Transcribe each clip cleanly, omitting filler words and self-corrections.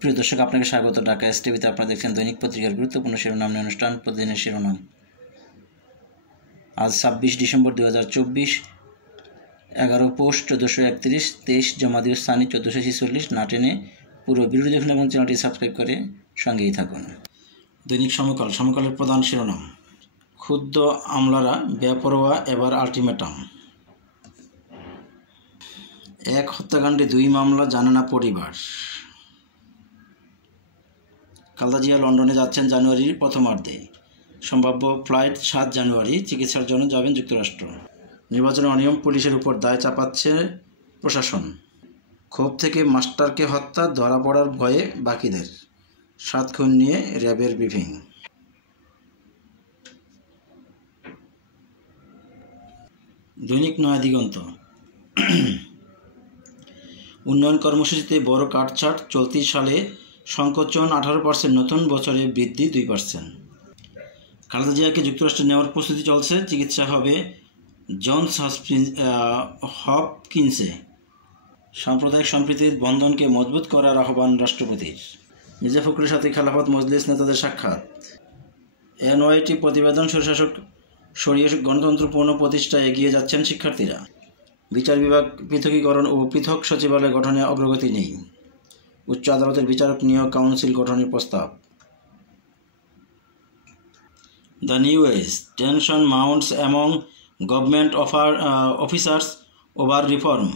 প্রিয় দর্শক, আপনাকে স্বাগত। ঢাকা এসটিভিতে আপনারা দেখছেন দৈনিক পত্রিকার গুরুত্বপূর্ণ শিরোনাম নিয়ে অনুষ্ঠান প্রতিদিনের শিরোনাম। আজ 26 ডিসেম্বর 2024, 11 পোস্ট 1431, 23 জমাদিউস সানি 1446। না টেনে পুরো ভিডিও দেখুন এবং চ্যানেলটি সাবস্ক্রাইব করে সঙ্গেই থাকুন। দৈনিক সমকালের প্রধান শিরোনাম: ক্ষুব্ধ আমলারা বেপরোয়া, এবার আলটিমেটাম। এক হত্যাকাণ্ডে 2 মামলা, জানে না পরিবার। খালেদা জিয়া লন্ডনে যাচ্ছেন জানুয়ারির প্রথমার্ধে, সম্ভাব্য ফ্লাইট 7 জানুয়ারি। চিকিৎসার জন্য যাবেন যুক্তরাষ্ট্র। নির্বাচনে অনিয়ম, পুলিশের উপর দায় চাপাচ্ছে প্রশাসন। ক্ষোভ থেকে মাস্টারকে হত্যা, ধরা পড়ার ভয়ে বাকিদের। 7 খুন নিয়ে র্যাবের ব্রিফিং। দৈনিক নয়া দিগন্ত: উন্নয়ন কর্মসূচিতে বড় কাটছাঁট, চলতি সালে সংকোচন 18%, নতুন বছরে বৃদ্ধি 2%। খালেদা জিয়াকে যুক্তরাষ্ট্রে নেওয়ার প্রস্তুতি চলছে। চিকিৎসা হবে জনস হপকিন্সে। সাম্প্রদায়িক সম্প্রীতির বন্ধনকে মজবুত করার আহ্বান রাষ্ট্রপতির। মির্জা ফখরুলের সাথে খেলাফত মজলিস নেতাদের সাক্ষাৎ। এনওআইটি প্রতিবেদন: স্বৈরশাসক সরিয়ে গণতন্ত্র পুনঃপ্রতিষ্ঠায় এগিয়ে যাচ্ছেন শিক্ষার্থীরা। বিচার বিভাগ পৃথকীকরণ ও পৃথক সচিবালয় গঠনে অগ্রগতি নেই। উচ্চ আদালতের বিচারক নিয়োগ কাউন্সিল গঠনের প্রস্তাব। The new age: tension mounts among government officers over reform.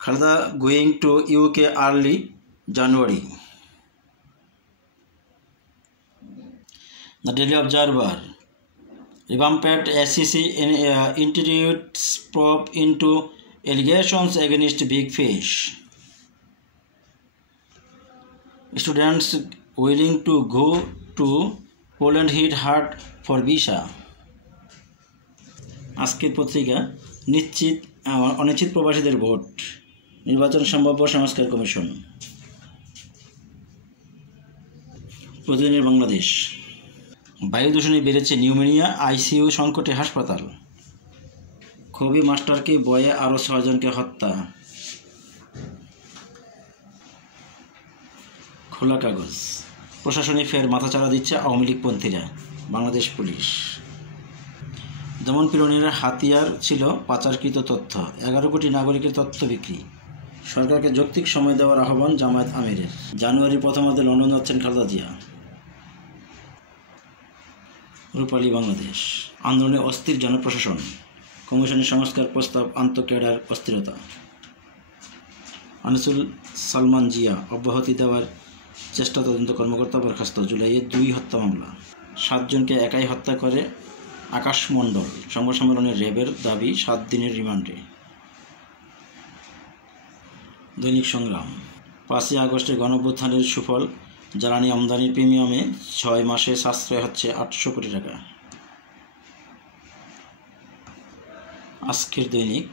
Khaleda going to UK early January. The daily observer: revamped SEC institutes probe into allegations against Big Fish. Students willing to go to Poland hit hard for visa. আজকের পত্রিকা: অনিশ্চিত প্রবাসীদের vote, নির্বাচন সম্ভাব্য সংস্কার commission. প্রতিদিনের বাংলাদেশ: বায়ু দূষণে বেড়েছে নিউমোনিয়া, আইসিইউ সংকটে হাসপাতাল। ক্ষোভে মাস্টারকে বয়ে আরও 6 জনকে হত্যা। খোলা কাগজ: প্রশাসনে ফের মাথাচাড়া দিচ্ছে আওয়ামী লীগপন্থীরা। বাংলাদেশ পুলিশ: দমন-পীড়নের হাতিয়ার ছিল পাচারকৃত তথ্য। 11 কোটি নাগরিকের তথ্য বিক্রি। সরকারকে যৌক্তিক সময় দেওয়ার আহ্বান জামায়াত আমিরের। জানুয়ারির প্রথমার্ধে লন্ডন যাচ্ছেন খালেদা জিয়া। রূপালী বাংলাদেশ: আন্দোলনে অস্থির জনপ্রশাসন, কমিশনের সংস্কার প্রস্তাব, আন্তঃক্যাডার অস্থিরতা। আনিসুল সালমান জিয়া অব্যাহতি দেওয়ার চেষ্টা, তদন্ত কর্মকর্তা বরখাস্ত। জুলাইয়ে 2 হত্যা মামলা, 7 জনকে একাই হত্যা করে আকাশ মণ্ডল। সংবাদ সম্মেলনে র্যাবের দাবি 7 দিনের রিমান্ডে। দৈনিক সংগ্রাম: 5ই আগস্টের গণঅভ্যুত্থানের সুফল, জ্বালানি আমদানির প্রিমিয়ামে 6 মাসে সাশ্রয় হচ্ছে 800 কোটি টাকা। আজকের দৈনিক: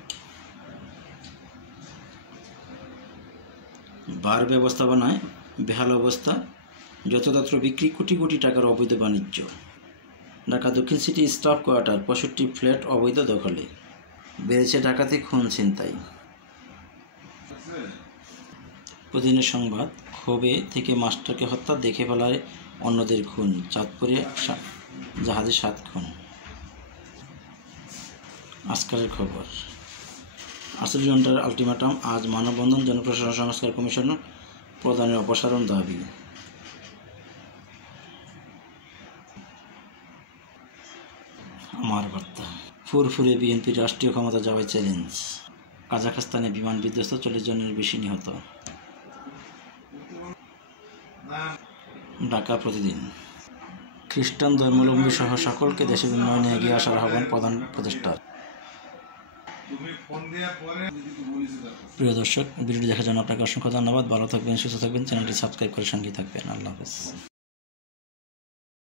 বার ব্যবস্থাপনায় বেহাল অবস্থা, যত্রতত্র বিক্রি, কোটি কোটি টাকার অবৈধ বাণিজ্য। ঢাকা দক্ষিণ সিটি স্টাফ কোয়ার্টার, 65 ফ্ল্যাট অবৈধ দখলে। বেড়েছে ডাকাতি, খুন, ছিনতাই। প্রতিদিনের সংবাদ: ক্ষোভে থেকে মাস্টারকে হত্যা, দেখে ফেলায় অন্যদের খুন। চাঁদপুরে জাহাজে 7 খুন। আজকালের খবর: 48 ঘন্টার আলটিমেটাম, আজ মানববন্ধন, জনপ্রশাসন সংস্কার কমিশন প্রধানের অপসারণ দাবি। আমার বার্তা: ফুরফুরে বিএনপির রাষ্ট্রীয় ক্ষমতা যাওয়ার চ্যালেঞ্জ। কাজাখস্তানে বিমান বিধ্বস্ত, 40 জনের বেশি নিহত। ঢাকা প্রতিদিন: খ্রিস্টান ধর্মাবলম্বী সহ সকলকে দেশের উন্নয়নে এগিয়ে আসার আহ্বান প্রধান উপদেষ্টার। প্রিয় দর্শক, ভিডিওটি দেখার জন্য আপনাকে অসংখ্য ধন্যবাদ। ভালো থাকবেন, সুস্থ থাকবেন, চ্যানেলটি সাবস্ক্রাইব করে সঙ্গেই থাকবেন। আল্লাহ হাফেজ।